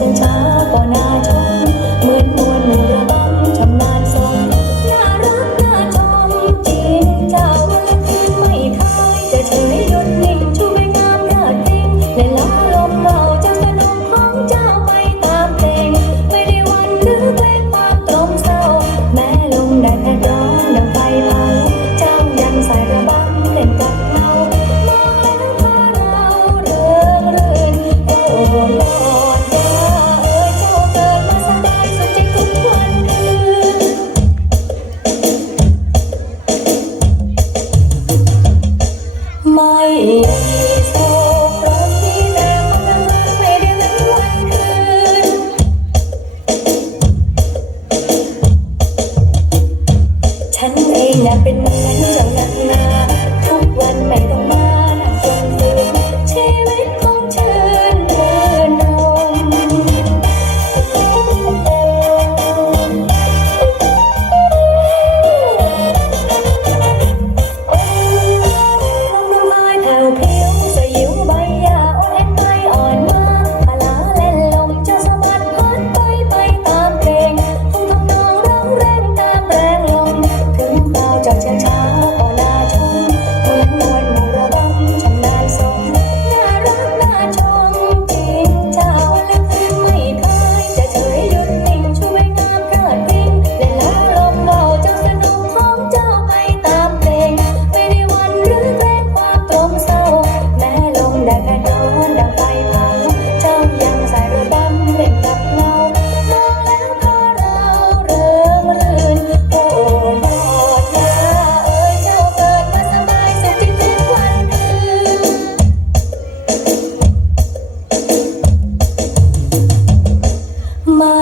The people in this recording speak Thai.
ช้าช้าป่อนาชมเหมือนมวลมือระบำชำนาญทรงน่ารักน่าชมจริงเจ้าไม่เคยจะเฉยหยุดนิ่ง ไม่